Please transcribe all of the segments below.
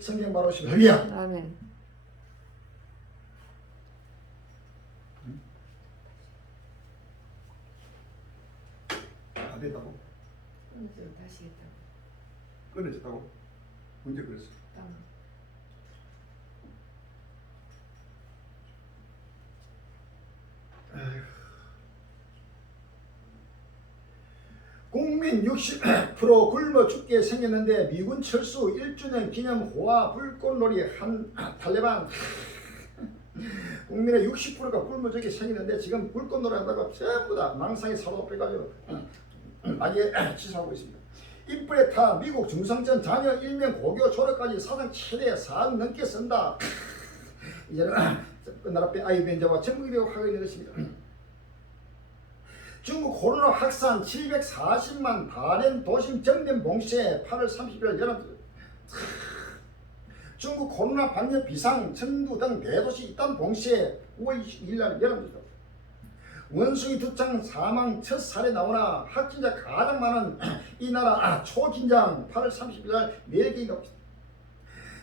성경 바로 할렐루야. 아멘. 안 됐다고? 다시 했다고. 끊어졌다고? 언제 그랬어? 국민 60% 굶어 죽게 생겼는데 미군 철수 1주년 기념 호화 불꽃놀이 한 탈레반 국민의 60%가 굶어 죽게 생겼는데 지금 불꽃놀이 한다고 전부 다 망상에 사로 빼가지고 아예 치사하고 있습니다. 인플레 타 미국 중상전 자녀 일명 고교 졸업까지 사상 최대 4억 넘게 쓴다. 이제는 끝나라 빼 아이벤저와 전국이 되고 하고 있는 것입니다. 중국 코로나 확산 740만 다롄 도심 정면 봉쇄 8월 30일 연합. 중국 코로나 방역 비상 청두 등 대도시 입단 봉쇄 5월 22일 날 연합니다. 원숭이 두창 사망 첫 사례 나오나 확진자 가장 많은 이 나라 초긴장 8월 30일 날 4개가 없습니다.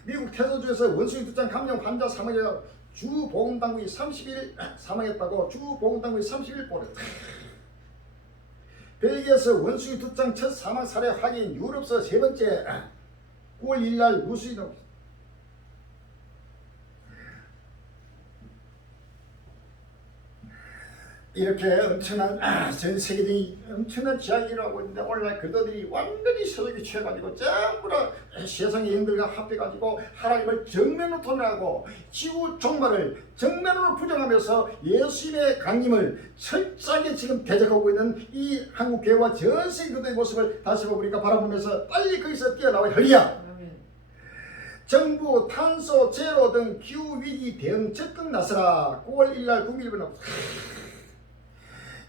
미국 테서주에서 원숭이 두창 감염 환자 사망자 주 보건당국이 30일 사망했다고 주 보건당국이 30일 보냈다. 벨기에에서 원숭이 두창 첫 사망 사례 확인, 유럽서 세 번째 9월 1일 날 무수히 나옵니다. 이렇게 엄청난 전 세계적인 엄청난 이야기를 하고 있는데 오늘날 그들이 완전히 서적에 취해가지고 전부 다 세상의 영들과 합해가지고 하나님을 정면으로 돌아가고 지구 종말을 정면으로 부정하면서 예수님의 강림을 철저하게 지금 대적하고 있는 이 한국교회와 전 세계 그들의 모습을 다시 보니까 바라보면서 빨리 거기서 뛰어나와 할렐루야. 정부 탄소 제로 등 기후위기 대응 적극 나서라. 9월 1일 국민일보 나옵니다.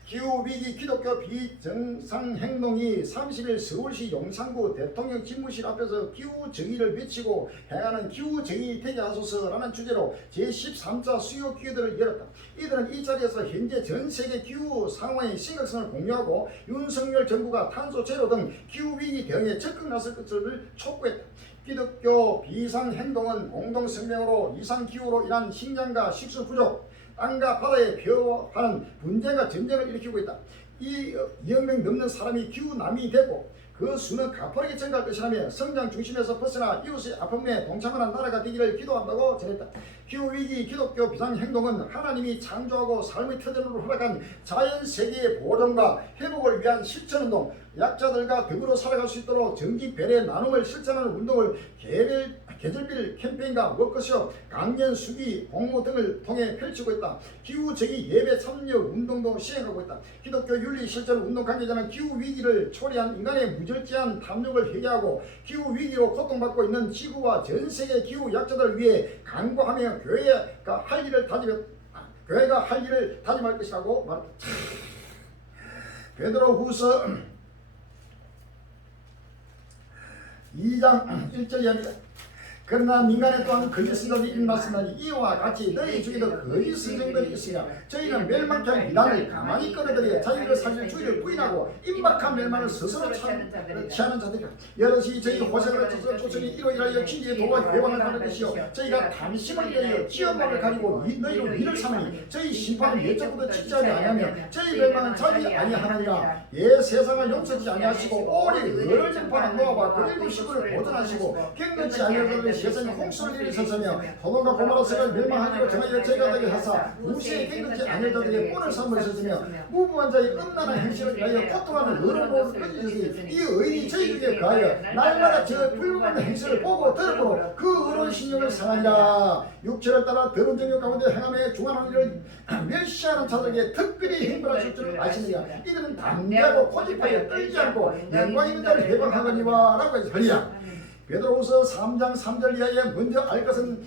기후위기 기독교 비정상행동이 30일 서울시 용산구 대통령 집무실 앞에서 기후정의를 외치고 행하는 기후정의 대기하소서라는 주제로 제13차 수요 기회들을 열었다. 이들은 이 자리에서 현재 전세계 기후 상황의 심각성을 공유하고 윤석열 정부가 탄소 제로 등 기후위기 대응에 적극 나설 것을 촉구했다. 기독교 비상행동은 공동성명으로 이상기후로 인한 식량과 식수 부족, 땅과 바다에 표하는 분쟁과 전쟁을 일으키고 있다. 이 2억 명 넘는 사람이 기후난민이 되고 그 수는 가파르게 증가할 것이라며 성장 중심에서 벗어나 이웃의 아픔에 동참하는 나라가 되기를 기도한다고 전했다. 기후위기 기독교 비상행동은 하나님이 창조하고 삶의 터전으로 허락한 자연세계의 보존과 회복을 위한 실천운동, 약자들과 더불어 살아갈 수 있도록 정기 배려 나눔을 실천하는 운동을 계절별 캠페인과 워크숍, 강연, 수기, 공모 등을 통해 펼치고 있다. 기후정의 예배 참여 운동도 시행하고 있다. 기독교 윤리 실천 운동 관계자는 기후위기를 초래한 인간의 무절제한 탐욕을 해결하고 기후위기로 고통받고 있는 지구와 전세계 기후 약자들을 위해 강구하며 교회가 할 일을 다짐할 것이라고 말합니다. 베드로후서 2장 1절 이하입니다. 그러나 민간에 또한 거짓 선자들이 일어났으니 이와 같이 너희 중에도 거짓 선생들이 있으며 저희는 멸망케 한 미단을 가만히 끌어들여 자기를 사실 주의를 부인하고 임박한 멸망을 스스로 취하는 자들이라. 여럿이 저희 호생을 조선이 이로 인하여 진리의 도와 회방을 받는 것이요 저희가 담심을 위하여 지엄함을 가지고 너희로 위를 삼으니 저희 심판은 예적부터 직자하지 아니하며 저희 멸망은 자기 아니하나니라. 예 세상을 용서하지 아니하시고 오래 의를 전파한 노아와 그 일곱 시부를 보존하시고 경건치 아니하던 세상에 홍수를 일으켰으며 소돔과 고모라 성을 멸망하기로 정하여 제거하게 하사 무시의 경건치 아니할 자들에게 꼴을 삼으셨으며 무부한 자의 음란한 행실을 위하여 고통하는 의로움을 끊으시니 이 의인이 저희 중에 가하여 날마다 저 불법한 행실을 보고 들으므로 그 의로운 신령을 상하니라. 육체를 따라 더러운 정욕 가운데 행함에 중하는 일을 멸시하는 자들에게 특별히 행벌하실 줄 아시느냐. 이들은 담대하고 고집하여 떨지 않고 영광 있는 자를 해방하거니와 라고 해서 하리라. 베드로후서 3장 3절 이하에 먼저 알 것은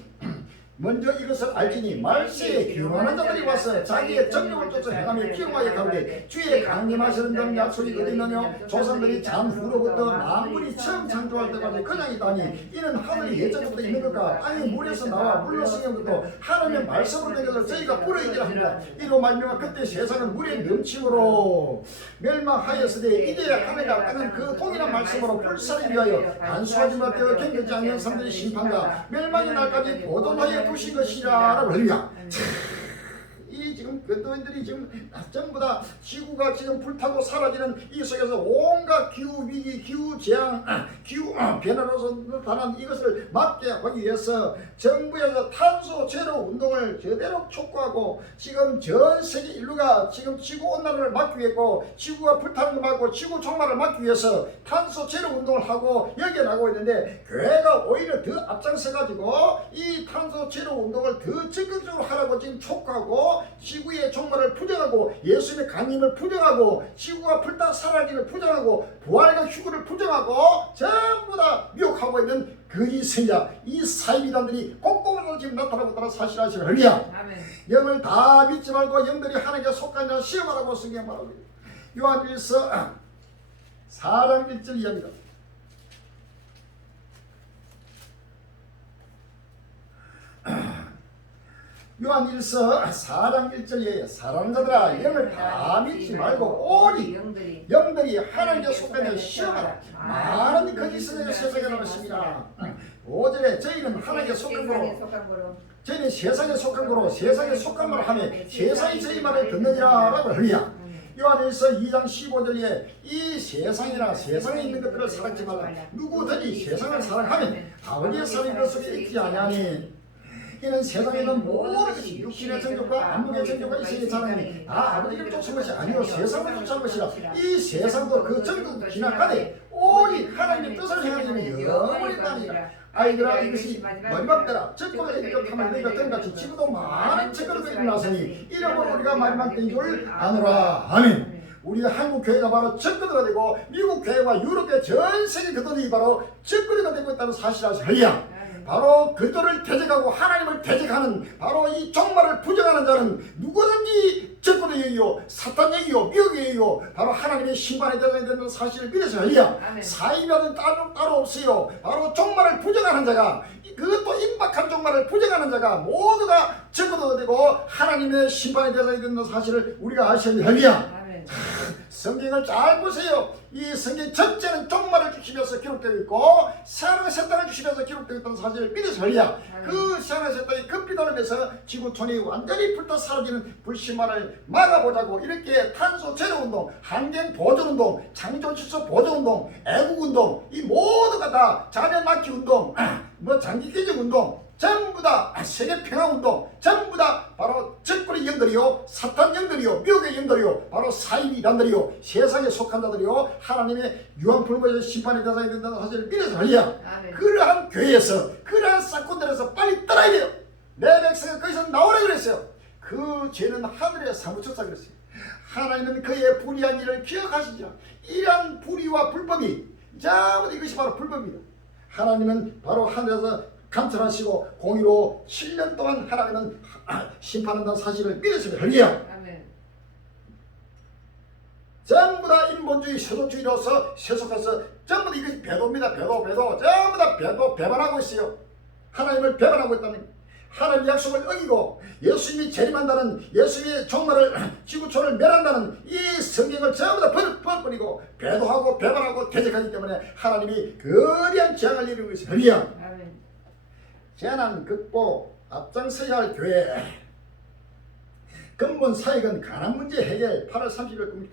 먼저 이것을 알지니 말세에 교만한 자들이 와서 자기의 정욕을 쫓아 행하며 기롱하게 가오되 주의 강림하시는 등 약속이 어디 있느냐. 조상들이 잠후로부터 만물이 처음 창조할 때까지 그냥 있다니 이는 하늘이 예전부터 있는 것과 땅이 물에서 나와 물로 생긴 것도 하나님의 말씀으로 된 것을 저희가 불어이기라 합니다. 이로 말미암아 그때 세상은 물의 넘침으로 멸망하였으되 이제 하늘과 땅은 그 동일한 말씀으로 불사를 위하여 단수하지 못하여 견디지 않는 사람들의 심판과 멸망의 날까지 보존하여 두신 것이라라고 합니다. 이 지금 근도인들이 지금 전부 다 지구가 지금 불타고 사라지는 이 속에서 온갖 기후 위기, 기후 재앙, 기후 변화로서 나타난 이것을 막게 하기 위해서 정부에서 탄소 제로 운동을 제대로 촉구하고 지금 전 세계 인류가 지금 지구 온난화를 막기 위해서 지구가 불타는 걸 막고 지구 종말을 막기 위해서 탄소 제로 운동을 하고 여기에 나가고 있는데 교회가 오히려 더 앞장서 가지고 이 탄소 제로 운동을 더 적극적으로 하라고 지금 촉구하고 지구의 종말을 부정하고 예수님의 강림을 부정하고 지구가 불타 사라짐을 부정하고 부활과 휴거를 부정하고 전부 다 미혹하고 있는 거짓 선지자 이 사이비단들이 곳곳으로 지금 나타나고 있다는 사실을 아시고 할렐루야. 영을 다 믿지 말고 영들이 하나님께 속하냐 시험하라고 성경 말합니다. 요한일서 4장 1절 이하입니다. 요한일서 4장 1절에 사랑하는 자들아 영을 다 믿지 말고 오리 영들이 하나님께 속하여 시험하라. 많은 거짓 선지자가 세상에 나왔습니다. 5절에 저희는 하나님께 속한 거로 저희는 세상에 속한 거로 세상에 속한 말을 하며 세상이 저희 말을 듣느니라 라고 할렐루야. 요한일서 2장 15절에 이 세상이나 세상에 있는 것들을 사랑하지 말라. 누구든지 세상을 사랑하면 아버지의 사랑이 그 속에 있지 아니하니 이는 세상에 있는 모든 것이 육신의 정욕과 안목의 정욕과 이세의 사랑이 다 아버지를 쫓은 것이 아니요 세상을 쫓은 것이라. 이 세상도 그 정욕도 지나가되 오직 하나님의 뜻을 행하는 영원히 있다니라. 아이들아 이것이 마지막 때라 적군을 일격하면 너희가 등같이 지금도 많은 적군들이 일어나서니 이러므로 우리가 마지막 때인 줄 아노라. 아멘. 우리 한국 교회가 바로 적군이가 되고 미국 교회와 유럽 교회 전 세계 그들이 바로 적군이가 되고 있다는 사실을 아시리야. 바로 그들을 대적하고 하나님을 대적하는 바로 이 종말을 부정하는 자는 누구든지 적군의 영이요 사탄의 영이요 미혹의 영이요 바로 하나님의 심판에 대상이 되는 사실을 믿으셔야 해요. 사이비하는 따로 없어요. 바로 종말을 부정하는 자가 그것도 임박한 종말을 부정하는 자가 모두가 적군도 되고 하나님의 심판에 대상이 되는 사실을 우리가 아셔야 해요. 성경을 잘 보세요. 이 성경 전체는 종말을 주시면서 기록되어 있고 새하늘 새 땅을 주시면서 기록되어 있다는 사실을 믿으셔야 그 새하늘 새 땅이 급히 돌면서 지구촌이 완전히 불타 사라지는 불신만을 막아보자고 이렇게 탄소 제로 운동, 환경 보존 운동, 창조 질서 보존 운동, 애국 운동 이 모두가 다 자녀 낳기 운동, 장기 개정 운동 전부 다 세계 평화 운동 전부 다 바로 적군의 영들이요 사탄 영들이요 미혹의 영들이요 바로 사이비단들이요 세상에 속한 자들이요 하나님의 유황불모의 심판의 대상이 된다는 사실을 믿어서 하리야. 그러한 교회에서 그러한 사건들에서 빨리 떠나야 돼요. 내 백성은 거기서 나오라 그랬어요. 그 죄는 하늘에 사무쳤다 그랬어요. 하나님은 그의 불의한 일을 기억하시죠. 이러한 불의와 불법이 전부 이것이 바로 불법입니다. 하나님은 바로 하늘에서 감찰하시고 공의로 7년 동안 하나님은 심판한다는 사실을 믿으시면 할렐루야. 전부 다 인본주의 세속주의로서 세속해서 전부 다 이것이 배도입니다. 배도 전부 다 배반하고 있어요. 하나님을 배반하고 있다는 하나님의 약속을 어기고 예수님이 재림한다는 예수님의 종말을 지구촌을 멸한다는 이 성경을 전부 다 버려버리고 배도하고 배반하고 대적하기 때문에 하나님이 거대한 재앙을 이루고 있어요. 할렐루야. 재난 극복 앞장서야 할 교회 근본 사역은 가난 문제 해결 8월 30일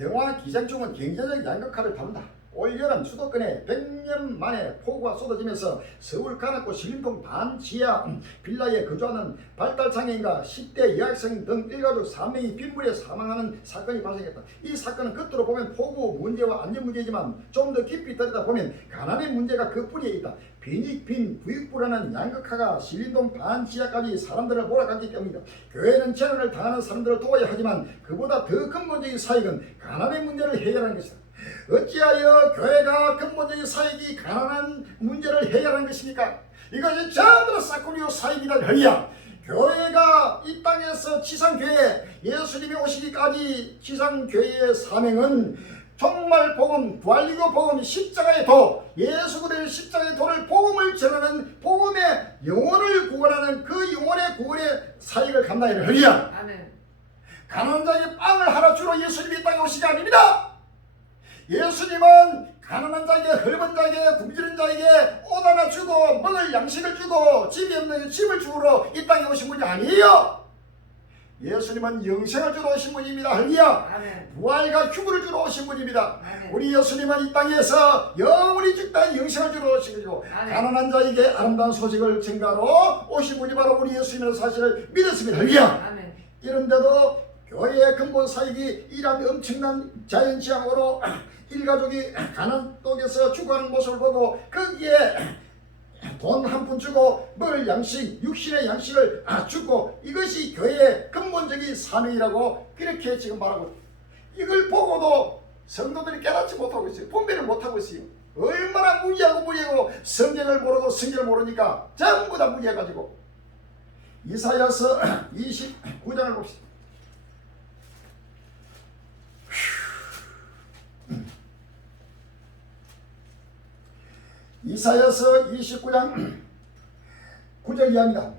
영화 기생충은 경제적 양극화를 다룬다. 올여름 수도권에 100년 만에 폭우가 쏟아지면서 서울 관악구 신림동 반지하 빌라에 거주하는 발달장애인과 10대 여학생 등 일가족 3명이 빗물에 사망하는 사건이 발생했다. 이 사건은 겉으로 보면 폭우 문제와 안전 문제지만 좀 더 깊이 들여다보면 가난의 문제가 그뿐에 있다. 빈익빈 부익부라는 양극화가 신림동 반지하까지 사람들을 몰아갔기 때문이다. 교회는 재난을 당하는 사람들을 도와야 하지만 그보다 더 근본적인 사역은 가난의 문제를 해결하는 것이다. 어찌하여 교회가 근본적인 사역이 가난한 문제를 해결하는 것입니까? 이것이 전부 다 사쿠리오 사역이다. 할렐루야. 교회가 이 땅에서 지상교회, 예수님이 오시기까지 지상교회의 사명은 정말 복음, 부활이고 복음, 십자가의 도, 예수 그리스도의 십자가의 도를 복음을 전하는 복음의 영혼을 구원하는 그 영혼의 구원의 사역을 감당해야 할렐루야. 아멘. 가난한 자에게 빵을 하나 주러 예수님이 이 땅에 오신 게 아닙니다. 예수님은 가난한 자에게, 헐벗은 자에게, 굶주린 자에게 옷 하나 주고 먹을 양식을 주고 집이 없는 집을 주러 이 땅에 오신 분이 아니에요. 예수님은 영생을 주러 오신 분입니다. 할렐루야. 아멘. 부활과 휴무를 주러 오신 분입니다. 아멘. 우리 예수님은 이 땅에서 영원히 죽다 영생을 주러 오신 것이고, 아멘. 가난한 자에게 아름다운 소식을 증가로 오신 분이 바로 우리 예수님의 사실을 믿었습니다. 할렐루야. 아멘. 이런데도 교회의 근본 사역이 이런 엄청난 자연지향으로 일가족이 가난 속에서 죽어가는 모습을 보고 거기에 돈 한 푼 주고 먹을 양식, 육신의 양식을 주고, 이것이 교회의 근본적인 사명이라고 그렇게 지금 말하고, 이걸 보고도 성도들이 깨닫지 못하고 있어요. 분별을 못하고 있어요. 얼마나 무지하고 성경을 모르고 성경을 모르니까 전부 다 무지해가지고. 이사야서 29장을 봅시다. 이사야서 29장 9절 이하입니다.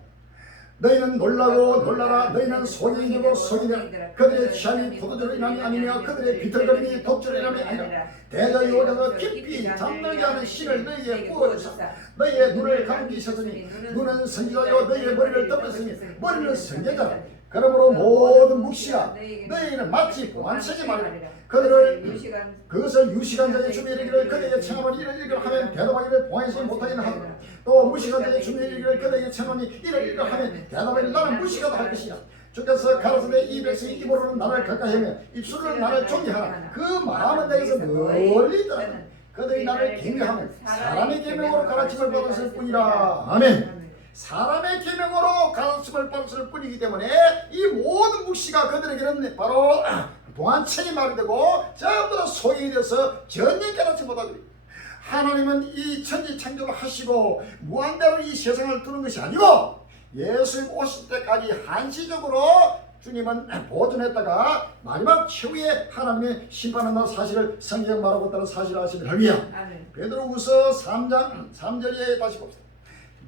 너희는 놀라고 놀라라. 너희는 소경이고 소경이라. 그들의 취함이 포도주로 인함이 아니며 그들의 비틀거림이 독주로 인함이 아니라 대저 여호와께서 깊이 잠들게 하는 신을 너희에게 부어주사 너희의 눈을 감기셨으니 눈은 선지자요 너희의 머리를 덮었으니 머리는 선지자라. 그러므로 모든 묵시가 너희는 마치 보안책이 말이라. 그것을 유식한 자의 주에 이르기를 그대의 청하노니 이를 읽으라 하면 대답하기를 보안하지 못하기는 하고, 또 무식한 자의 주에 이르기를 그대의 청하노니 이를 읽으라 하면 대답하기를 나는 무식하다 할 것이야. 주께서 가라사대 이 백성이 입으로는 나를 가까이 하며 입술로는 나를 존경하라. 그 마음은 내게서 멀리 있더라. 그들이 나를 경외하면 사람의 계명으로 가르침을 받았을 뿐이라. 아멘. 사람의 계명으로 가르침을 받았을 뿐이기 때문에 이 모든 묵시가 그들에게는 바로 보안책이 말이 되고 전부 다 소용이 되어서 전혀 깨닫지 못하고, 하나님은 이 천지 창조를 하시고 무한대로 이 세상을 두는 것이 아니고 예수님 오실 때까지 한시적으로 주님은 보존했다가 마지막 최후에 하나님의 심판한다는 사실을 성경 말하고 있다는 사실을 아시면 할렐루야. 베드로후서 3장 3절에 다시 봅시다.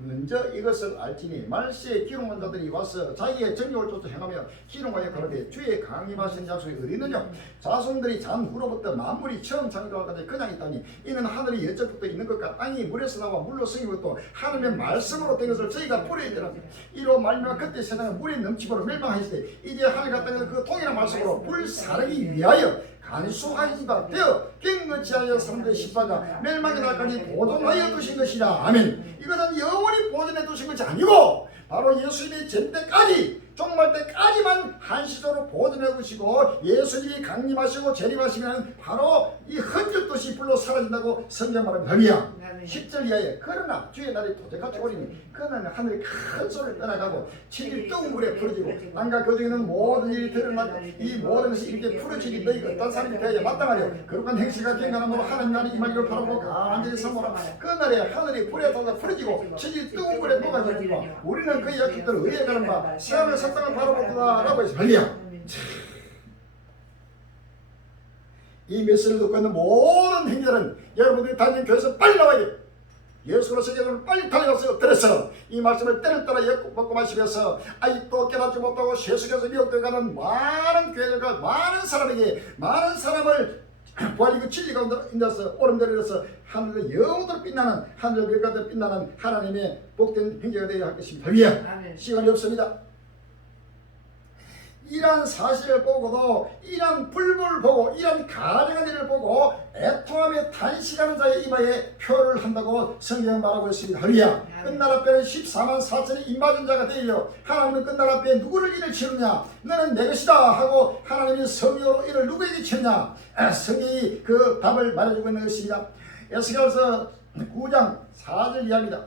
먼저 이것을 알지니 말세에 기록한 자들이 와서 자기의 정욕을 쫓아 행하며 기록하여 가로되 주의 강림하신 약속이 어디 있느냐. 자손들이 잔후로부터 만물이 처음 창조하기까지 그냥 있다니 이는 하늘이 옛적부터 있는 것과 땅이 물에서 나와 물로 생긴 것도 하나님의 말씀으로 된 것을 저희가 보려야 이로 말미암아 그때 세상은 물이 넘치고 멸망하시되 이제 하늘과 땅에서 그 동일한 말씀으로 불사르기 위하여 간수하신 바 되어 갱거치하여 사람들의 십자가 멸망의 날까지 보존하여 두신 것이라. 아멘. 이것은 영원히 보존해 두신 것이 아니고 바로 예수님이 전 때까지 종말 때까지만 한시적으로 보존해 두시고 예수님이 강림하시고 재림하시면 바로 이 흔적도시 불로 사라진다고 성경 말합니다. 할렐루야. 10절 이하에 그러나 주의 날이 도적같이 오리니 그날은 하늘이 큰 소리를 떠나가고 진일 뜨거운 물에 풀어지고 땅과 그 중에는 모든 일이 드러나고 이 모든 것이 이렇게 풀어지니 너희가 어떤 사람이 되어야 마땅하려 거룩한 행실과 경건함으로 하나님 나라의 임하기를 바라고 간절히 사모하라. 그날에 하늘이 불에 타서 풀어지고 진일 뜨거운 물에 녹아지고 우리는 그의 약속대로 의에 가는 바 시험의 석당을 바라보다 라고 해서 할렐루야. 이 메시지를 듣고 있는 모든 행자는 여러분들이 다니는 교회에서 빨리 나와야 돼요. 예수로 세계를 빨리 달려가서 들어서 이 말씀을 때를 따라 먹고 마시면서 아직도 깨닫지 못하고 세속에서 미혹되어가는 많은 교회들과 많은 사람에게 많은 사람을 부활이고 진리 가운데 인도해서 오름대로 일어서 하늘의 영원토록 빛나는 하늘의 별가들 빛나는 하나님의 복된 행자가 되어야 할 것입니다. 할렐루야. 시간이 없습니다. 이러한 사실을 보고도 이러한 불법을 보고 이러한 가증한 일을 보고 애통함에 탄식하는 자의 이마에 표를 한다고 성경은 말하고 있습니다. 할렐루야. 끝날 앞에는 14만 4천의 입맞은 자가 되어 하나님은 끝날 앞에 누구를 이를 치느냐 너는 내 것이다 하고 하나님이 성령으로 이를 누구에게 치느냐 성경이 그 답을 말해주고 있는 것입니다. 에스겔서 9장 4절 이하입니다.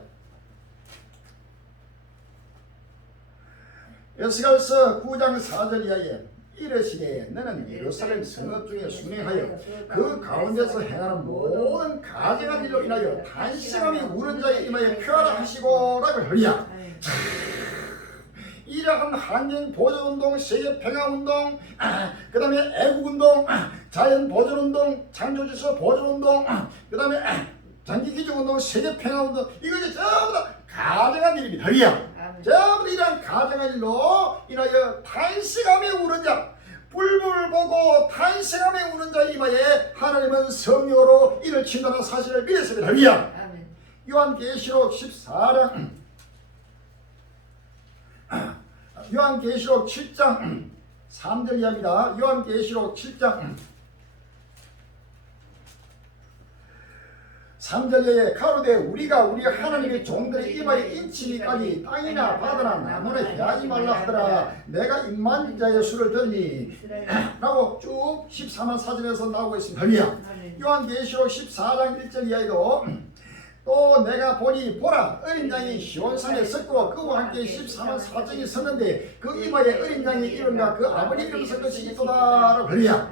에스겔서 9장 4절 이하에 이르시되 너는 예루살렘 성읍 중에 순행하여 그 가운데서 행하는 모든 가증한 일로 인하여 단식함이 우는 자의 임하여 표하라 하시고라고 하리야. 이러한 환경 보존운동, 세계 평화운동, 그 다음에 애국운동, 자연 보존운동, 창조질서 보존운동, 그 다음에 장기기준운동, 세계 평화운동, 이것이 전부 다 가정한 일입니다. 전부 다 이러한 가정한 일로 인하여 탄식함에 우는 자, 뿔뿔 보고 탄식함에 우는 자에 임하여 하나님은 성령으로 이를 친다는 사실을 믿었습니다. 요한계시록 14장 요한계시록 7장 3절 이하입니다. 요한계시록 7장 3절에 가로되 우리가 우리 하나님의 종들의 입에 인치기까지 땅이나 바다나 나무나 해하지 말라 하더라. 내가 임만 자의 수를 들니 라고 쭉 14만 4절에서 나오고 있습니다. 요한계시록 14장 1절 이하에도 또 내가 보니 보라 어린 양이 시온산에 섰고 그와 함께 14만 4천이 섰는데 그 이마에 어린 양의 이름과 그 아버지 이름 설 것이 있도다라고 하리야.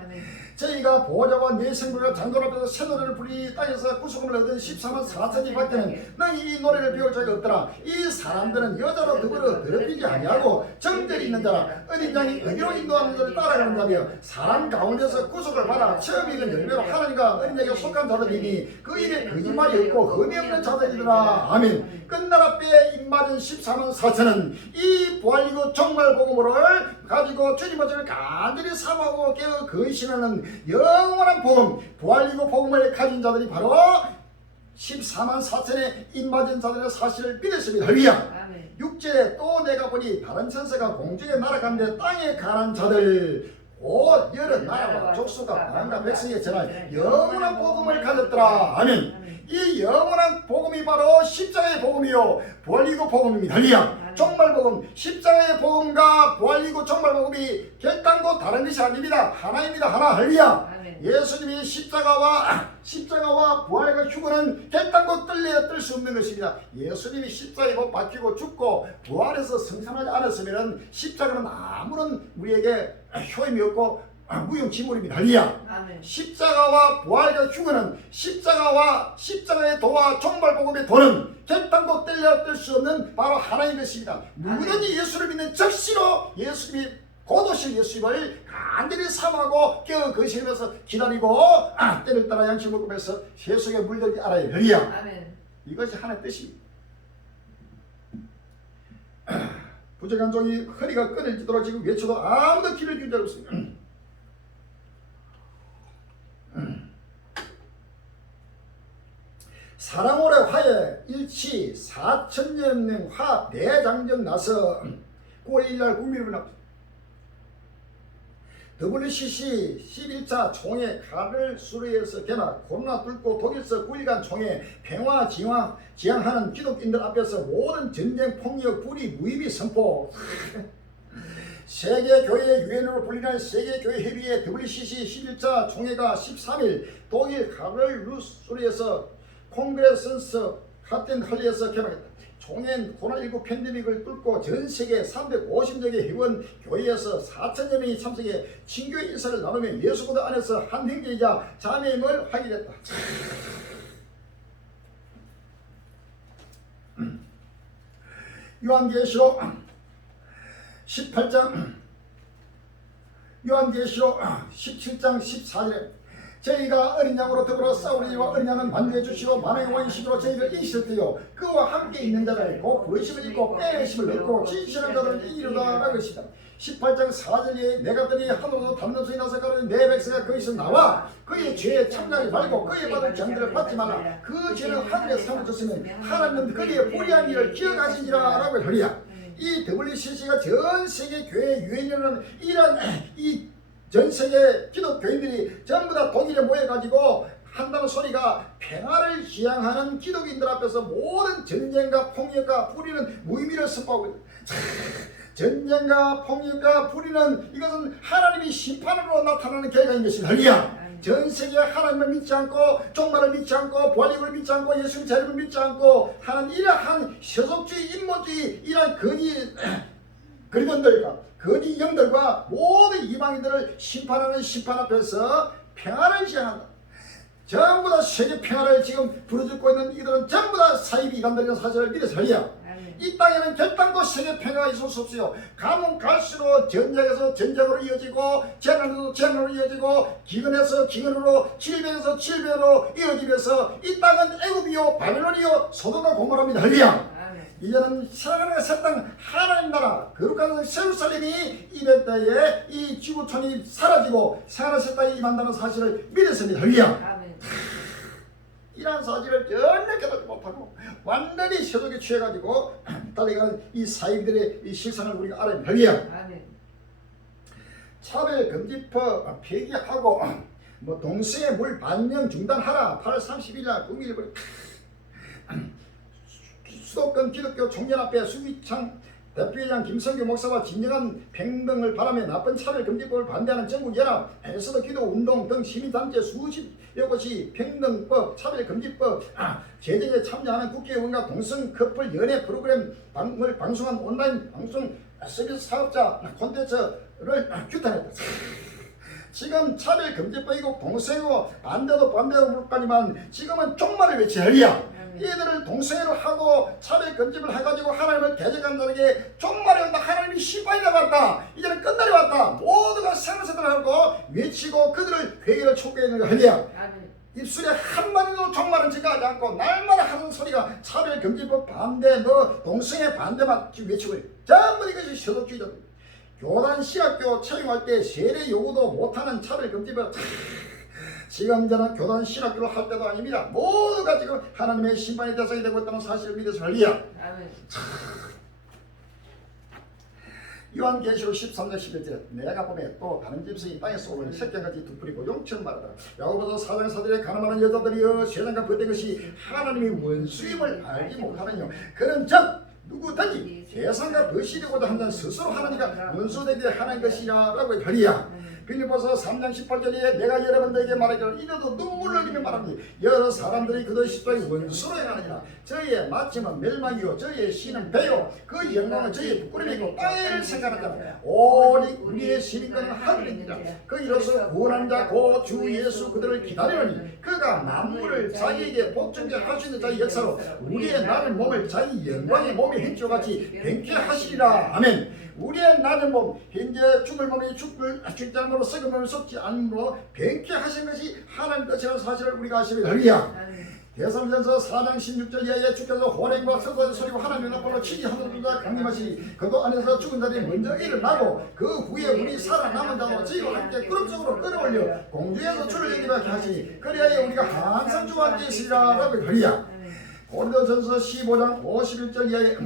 저희가 보호자와 내 생물과 장돌 앞에서 새 노래를 부리 땅에서 구속을 얻은 14만 4천이 밖에는 너희 이 노래를 배울 자가 없더라. 이 사람들은 여자로 더불어 더럽히지 아니하고 정절이 있는 자라 어린 양이 어디로 인도하는 자를 따라가는 자며 사람 가운데서 구속을 받아 처음 익은 열매로 하나님과 어린 양에게 속한 자들이니 그 입에 거짓말이 없고 흠이 없는 자들이더라. 아멘. 끝나라 때 입맞은 14만 4천은 이 부활이고 정말 복음을 가지고 주님 앞에 간절히 사모하고 깨어 근신하는 영원한 복음, 부활이고 복음을 가진 자들이 바로 14만 4천의 입맞은 자들의 사실을 믿었습니다. 할렐루야. 6절에 또 내가 보니 다른 천사가 공중에 날아가는데 땅에 가는 자들 곧 여러 나라와 족속과 방과 백성에 전할 영원한 복음을 가졌더라. 아멘. 이 영원한 복음이 바로 십자가의 복음이요 부활이고 복음입니다. 할렐루야. 종말복음, 십자가의 복음과 부활이고 종말복음이 결단코 다른 것이 아닙니다. 하나입니다. 하나. 할렐루야. 예수님이 십자가와 부활과 휴거는 결단코 뜰 수 없는 것입니다. 예수님이 십자가에 못 박히고 죽고 부활해서 승천하지 않았으면 십자가는 아무런 우리에게 효임이 없고 무용지물입니다. 할렐루야. 십자가와 부활과 휴거는 십자가의 도와 종말복음의 도는 결단코 뗄 수 없는 바로 하나인 것입니다. 누구든지 예수를 믿는 적시로 예수님이 고도실 예수님을 간절히 사모하고 깨어 거시면서 기다리고 때를 따라 양식 먹으면서 세속에 물들지 알아야 할렐루야. 이것이 하나의 뜻입니다. 부족한 종이 허리가 끊어지도록 지금 외쳐도 아무도 귀를 기울이지 않습니다. 사랑오래 화해 일치 4천년 화 대장정 나서 9월 1일 국민을 납니다. WCC 11차 총회 카를수르에서 개막 코로나 뚫고 독일서 9일간 총회 평화 지향하는 기독인들 앞에서 모든 전쟁 폭력 불의 무의미 선포 세계교회 유엔으로 불리는 세계교회협의회 WCC 11차 총회가 13일 독일 카를수르에서 콩그레센스 하텐할리에서 개막했다. 총회는 코로나19 팬데믹을 뚫고 전 세계 350여개 회원 교회에서 4천여 명이 참석해 친교의 인사를 나누며 예수보드 안에서 한 형제이자 자매임을 확인했다. 요한계시록 17장 17장 14절에 저희가 어린 양으로 더불어 싸우리와 어린 양은 만주해 주시고 만왕의 왕이시므로 저희를 인식하여 그와 함께 있는 자를 곧 부르심을 입고 빼내심을 얻고 진실한 자들을 이루다라는 것이다. 18장 4절에 내가 들이 하늘로도 담는 소리 나서 가로되 내 백성아 거기서 나와 그의 죄에 참나지 말고 그의 받을 정죄를 받지 말라. 그 죄는 하늘에 사무쳤으면 하나님은 그의 불의한 일을 기억하시니라 라고 하리야. 이 WCC가 전 세계 교회 유엔이라는 이런 전 세계 기독교인들이 전부 다 독일에 모여가지고 한다는 소리가 평화를 지향하는 기독인들 앞에서 모든 전쟁과 폭력과 불의는 무의미를 선포하고 있다. 전쟁과 폭력과 불의는 이것은 하나님이 심판으로 나타나는 결과인 것입니다. 할렐루야. 전 세계 하나님을 믿지 않고 종말을 믿지 않고 부활력을 믿지 않고 예수님 재림을 믿지 않고 하는 이러한 세속주의 인본주의 이러한 거짓 그리던들과 거짓 영들과 모든 이방인들 하나님의 심판 앞에서 평화를 지향한다. 전부 다 세계 평화를 지금 부르짖고 있는 이들은 전부 다 사이비 이단들이라는 사실을 믿어서 할리야. 이 땅에는 결단코 세계 평화가 있을 수 없어요. 가면 갈수록 전쟁에서 전쟁으로 이어지고 재난에서 재난으로 이어지고 기근에서 기근으로 질병에서 질병으로 이어지면서 이 땅은 애굽이요 바벨론이요 소돔과 고모라입니다. 할렐루야. 이제는 살아가는 새 땅 하나님 나라 거룩한 예루살렘이 이번 때에 이 지구촌이 사라지고 살아가는 새 땅이 임한다는 사실을 믿었습니다. 할렐루야. 이러한 사실을 전혀 깨닫지 못하고 완전히 세속에 취해가지고 달려가는 이 사이비들의 이 실상을 우리가 알아야 합니다. 차별금지법 폐기하고 뭐 동성애 물 반영 중단하라. 8월 30일 날 국민일보 수도권 기독교 총연합회 수기창 대표회장 김성규 목사와 진정한 평등을 바라며 나쁜 차별금지법을 반대하는 전국연합 에서도 기도운동 등 시민단체 수십여 곳이 평등법, 차별금지법 제정에 참여하는 국회의원과 동성 커플 연애 프로그램을 방송한 온라인 방송 서비스 사업자 콘텐츠를 규탄했다. 지금 차별금지법이고 동성애고 반대도 반대로 물까지만 지금은 종말을 외치하리야. 이들을 동성애로 하고 차별금지를 해가지고 하나님을 대적한다는 게 종말이 온다. 하나님이 심판이 나갔다. 이제는 끝날이 왔다. 모두가 생사들을 하고 외치고 그들을 회개를 촉구하는 거 하리야. 입술에 한마디도 종말은 증가하지 않고 날마다 하는 소리가 차별금지법 반대 뭐 동성애 반대만 외치고 전부 이것이 세속주의자들. 교단 신학교 채용할 때 세례 요구도 못하는 차별금지법 지금 저는 교단 신학교를 할 때도 아닙니다. 모두가 지금 하나님의 심판의 대상이 되고 있다는 사실을 믿어서 할리야. 요한계시록 13장 11절 내가 보매 또 다른 짐승이 땅에서 오르니 새끼같이 두풀이고 용처럼 말하더라. 야고보서 4장 4절에 가늠하는 여자들이여 세상과 벗된 것이 하나님의 원수임을 알지 못하느뇨. 그는 즉 누구든지 세상과 벗이되고자 한다는 스스로 하나님과 원수되게 하는 것이라고 하리야. 빌립보서 3장 18절에 내가 여러분들에게 말하기를 이래도 눈물을 흘리며 말합니다. 여러 사람들이 그들 십자가의 원수로 행하느니라. 저희의 마침은 멸망이요 저희의 신은 배요 그 영광은 저희의 부끄러움이고 땅을 생각하잖아. 오직 우리의 시민권은 하늘입니다. 그 이로써 구원하는 자 고 주 예수 그들을 기다리느니 그가 만물을 자기에게 복종케 할 수 있는 자의 역사로 우리의 나는 몸을 자기 영광의 몸의 행주와 같이 뱅케 하시리라. 아멘. 우리의 나는 몸 현재 죽을 몸이 죽지 않으므로 썩은 몸이 썩지 않으므로 뱅케 하신 것이 하나님 뜻이라는 사실을 우리가 아시면 할렐루야. 대사전서 4장 16절 이하에 주께서 호랭과 서서히 소리고 하나님의 나팔로 치지 하늘보다 강림하시니 그도 안에서 죽은 자들이 먼저 일어나고 그 후에 우리 살아남은 자도 저희와 함께 구름 속으로 끌어올려 공중에서 주를 영접하게 하시니 그리하여 우리가 항상 주와 함께 있으리라 라고 할렐루야. 고린도전서 15장 51절 이하에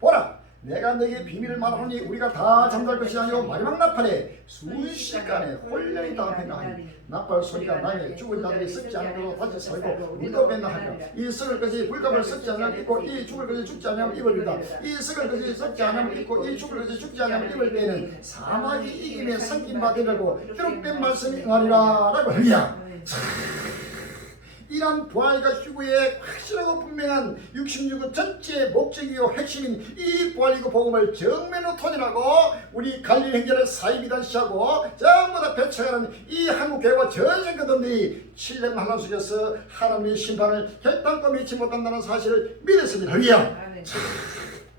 보라 내가 너에게 비밀을 말하노니 우리가 다 잠잘 것이 아니오 마지막 나팔에 순식간에 혼련이 닿으리라 하니 나팔 소리가 나며 죽은 자들이 썩지 않으므로 다시 살고 우리도 뺀다 하니라. 이 썩을 것이 불갑을 썩지 않으면 입고 이 죽을 것이 죽지 않으면 입을리다. 이 썩을 것이 썩지 않으면 입고 이 죽을 것이 죽지 않으면 입을 때에는 사막이 이김에 삼킨 바 되려고 기록된 말씀이 응하리라 라고 하리야. 이런 부활과 휴거의 확실하고 분명한 66은 전체의 목적이요 핵심인 이 부활이고 복음을 정면으로 통일하고 우리 갈릴리 행전을 사이비단시하고 전부 다 배쳐가는 이 한국교회와 전 세계들이 7년 한란 속에서 하나님의 심판을 결단코 미치 못한다는 사실을 믿었습니다. 할렐루야.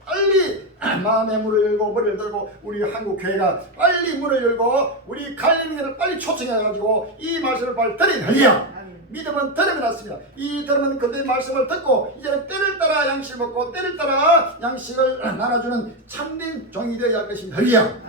빨리 마음의 문을 열고 머리를 들고 우리 한국교회가 빨리 문을 열고 우리 갈릴리를 빨리 초청해가지고 이 말씀을 빨리 드리는 할렐루야. 믿음은 들음이 났습니다. 이 들음은 그들의 말씀을 듣고 이제는 때를 따라 양식을 먹고 때를 따라 양식을 나눠주는 참된 종이 되어야 할 것입니다. 할렐루야.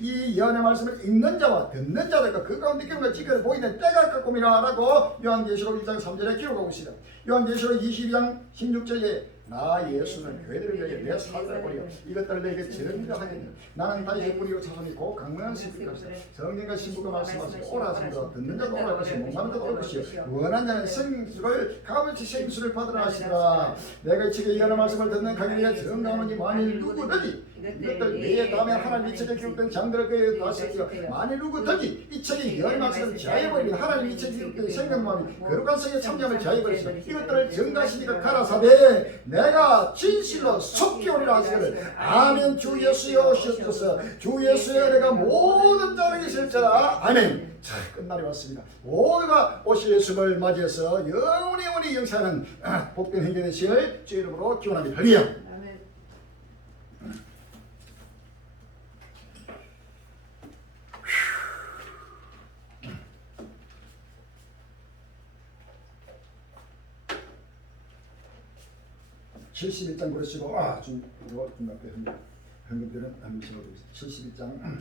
이 예언의 말씀을 읽는 자와 듣는 자들과 그 가운데 기름과 지켜를 보이는 때가 가까움이라 라고 요한계시록 1장 3절에 기록하고 있습니다. 요한계시록 22장 16절에 나 예수는 교회들을 위해 내 사자를 버리고 이것들을 내게 증거하겠느냐. 나는 다윗의 뿌리요 자손이 곧 강건한 신부가 성경과 신부가 말씀하시고 오라 하시므로 듣는 자도 오라 것이 목마른 자도 올 것이요 원한 자는 생수를 값없이 생수를 받으라 하시더라. 내가 지금 이하는 말씀을 듣는 각인의 증거하는 이 만일 누구든지 이것들 내에 다음에 하나님 이체를 기록된 장들을 그에 다스리고 만일 누구 덕이 이 책에 열망스러운 지하여버리면 하나님 이체를 기록된 생명마음이 거룩한 성의 참여함을 지하여버리시고 이것들을 정가시니까 가라사대 내가 진실로 속기오리라 하시거든. 아멘. 주 예수여 오시옵소서. 주 예수여 내가 모든 자에게 있을지라. 아멘. 자, 끝날이 왔습니다. 모두가 오실 예수를 맞이해서 영원히 영생하는 복된 행전 되시길 주 이름으로 기원합니다. 할렐루야. 아멘. 71장 그러시고 좀 앞에 현금들은 한번 적어보겠습니다. 71장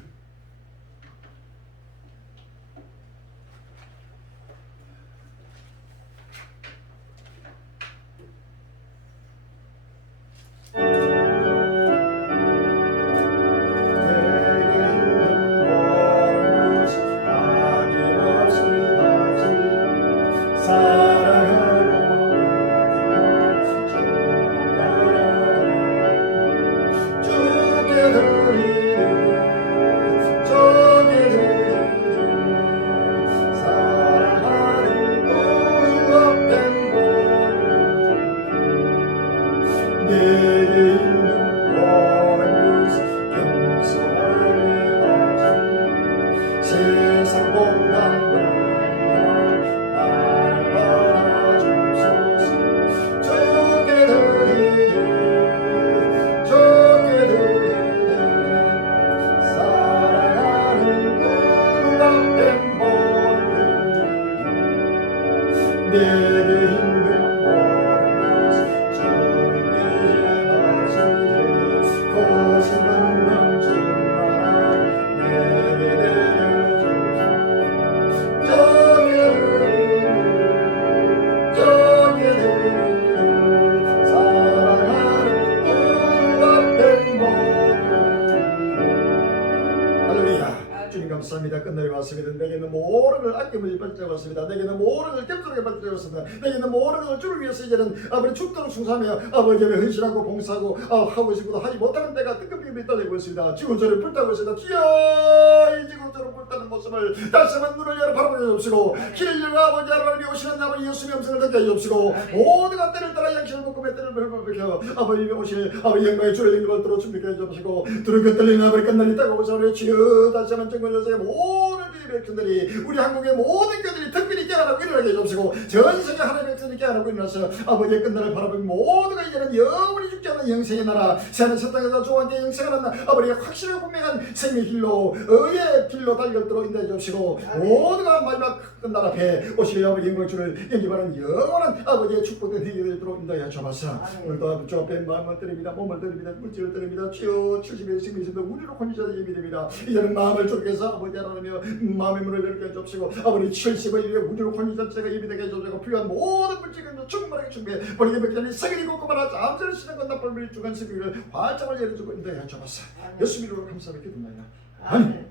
감사합니다. 끝날이 왔습니다. 내게는 모든 걸 아낌없이 바쳐왔습니다. 내게는 모든 걸 겸손하게 바쳐왔습니다. 내게는 모든 걸 주를 위해서 이제는 아버지 죽도록 충성하며 아버지의 헌신하고 봉사하고 하고 싶고도 하지 못하는 때가 뜨겁게 떨리고 있습니다. 지구촌을 불타고 있습니다. 주여 이 지구촌을 불타는 모습을 다시 한번 눈을 열어 바라보게 해주시고 길을 열어 아버지 하나님이 오시는 아버지 예수의 음성을 듣게 해주시고 모두가 때를 따라 양식을 먹고 매 때를 벌벌벌켜 아버님이 오실 아버지 영광의 주를 영광을 들어 준비해 해주시고 두렵게 떨리는 아버지 끝날이 있다고 오셔서 주여 다시 한번 정말 모든 주의 백성들이 우리 한국의 모든 교들이 특별히 깨어나고 일어나게 해주시고 전 세계 하나님의 백성들이 깨어나고 일어나서 아버지의 끝날을 바라보며 모두가 이제는 영원히 죽지 않는 영생의 나라 새하늘 새 땅에서 주와 함께 영생하는 아버지의 확실하고 분명한 생명의 길로 의의 길로 달려들어 인도해 주시고 모두가 마지막 끝날 앞에 오실 아버지 영광의 주를 영접하는 영원한 아버지의 축복된 행위들로 인도해 주옵소서. 오늘도 주 앞에 마음을 드립니다. 몸을 드립니다. 물질을 드립니다. 주여 70의 생명이신도 우리로 권위자의 힘이 됩니다. 이제는 마음을 쫓겨서 아버지 하나님여 마음의 문을 열게 해주시고 아버지 70의 위에 우주로 권위자체가 예비되게 해주시고 필요한 모든 물질을 충분하게 준비해 버리게 백전이 세계를 걷고만하 잠자리 쉬는 건 나쁜 주간 세계를 활짝을 열어주고 인도해 주옵소서. 예수 이름으로 감사를 기도합니다. 아멘.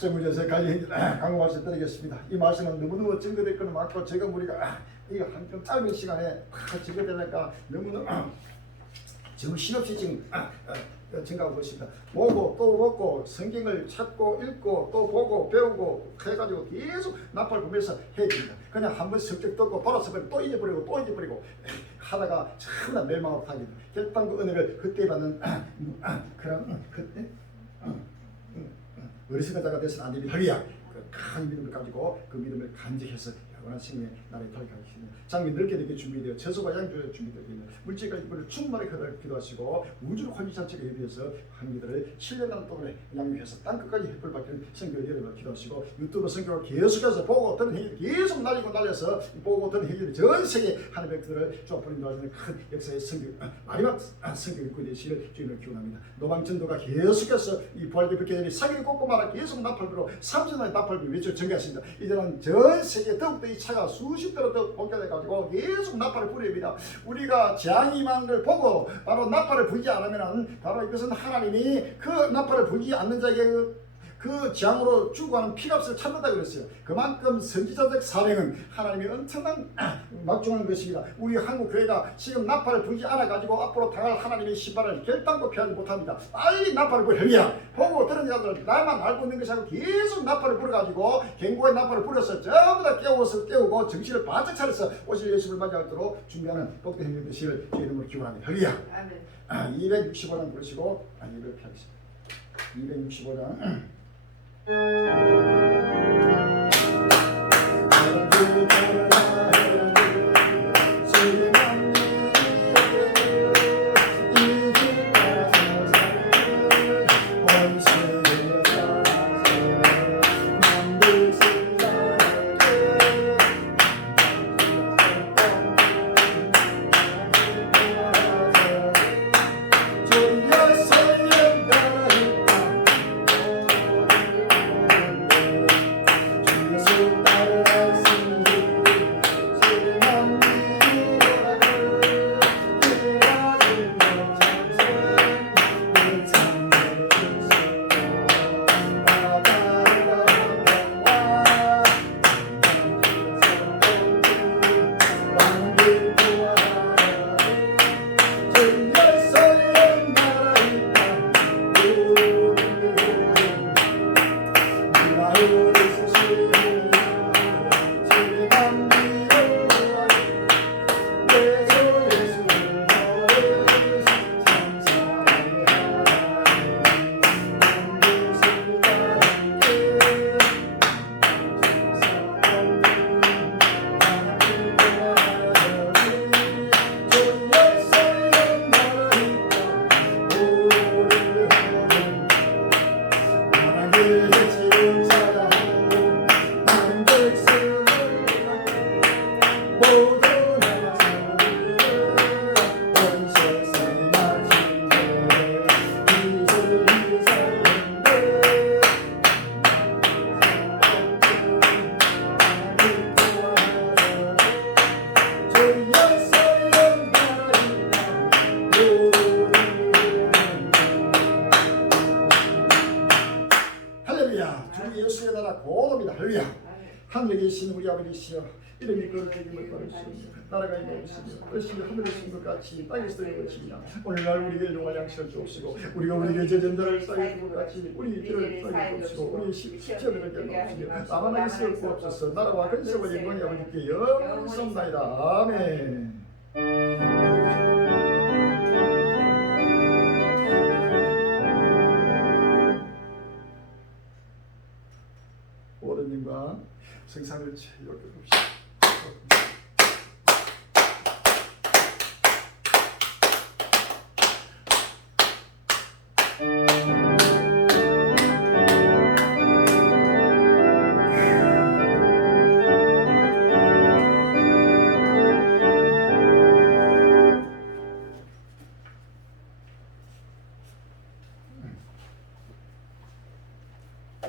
정부에서 관리 강호 말씀 드리겠습니다. 이 말씀은 너무너무 증거될 것은 많고 제가 우리가 이거 한 짧은 시간에 증거되니까 너무너무 정말 신없이 지금 증가하고 있습니다. 보고 또 보고 성경을 찾고 읽고 또 보고 배우고 해가지고 계속 나팔 보면서 해야 됩니다. 그냥 한번 성격 듣고 돌아서 또 잊어버리고 또 잊어버리고 하다가 참나 멸망하고 타게 됩니다. 결단 그 은혜를 그때 받는 그런 그때 어리석은 되서는 안 됩니다. 할렐루야. 큰 믿음을 가지고 그 믿음을 간직해서 영원한 생명의 나라에 들어가게 하십니다. 장미 넓게 되게 준비되어 저소가 양조에 준비되어 있는 물질과 이불을 충만히 기도하시고 우주로 관리 자체가 예비해서 한기들을 7년간 동안에 양육해서 땅끝까지 햇불 받기를 성경을 여러분 기도하시고 유튜브 성경을 계속해서 보고 어떤 행위를 계속 날려서 보고 어떤 행위를 전 세계 하나님의 백성들을 조합을 인도하시는 큰 역사의 성경 마지막 성경 읽고 되시기를 주님을 기원합니다. 노방전도가 계속해서 이 부활기 백개들이 사기를 꽂고 말아 계속 나팔부로 3천원의 나팔부 외쳐 전개하십니다. 이제는 전 세계 더욱더 이 차가 수십 배로 더 본격화돼가지고 계속 나팔을 부립니다. 우리가 재앙이만 걸 보고 바로 나팔을 불지 않으면 바로 이것은 하나님이 그 나팔을 불지 않는 자에게 그 재앙으로 죽어가는 피값을 찾는다 그랬어요. 그만큼 선지자적 사명은 하나님의 엄청난 막중한 것입니다. 우리 한국 교회가 지금 나팔을 불지 않아 가지고 앞으로 당할 하나님의 심판을 결단코 피하지 못합니다. 빨리 나팔을 불어야 보고 들은 자들 나만 알고 있는 것이 아니고 계속 나팔을 불어가지고 경고의 나팔을 불어서 전부 다 깨우고 정신을 바짝 차려서 오실 예수를 맞이하도록 준비하는 복된 행님 되시를 주 이름으로 기원합니다. 할렐루야. 아멘. 265장 부르시고 이렇게 하겠습니다. 265장 예수의 나라 고도입니다. 할렐루야. 하늘에 계신 우리 아버지시여 이름이 거룩히 여김을 받으시옵소서. 나라가 임하옵시며 뜻이 하늘에 있는 것 같이 땅에서도 이루어지며 오늘날 우리에게 용할 양식을 주옵시고 우리가 우리에게 죄진 자를 쌓여 준 것 같이 우리 죄를 쌓여 주옵시고 우리 시험을 깨닫옵시며 나만하게 쓰여 주옵소서. 나라와 근세와 영광이 아버지께 영원하옵나이다. 아멘. 어른님과 생상을 이렇게 봅시다.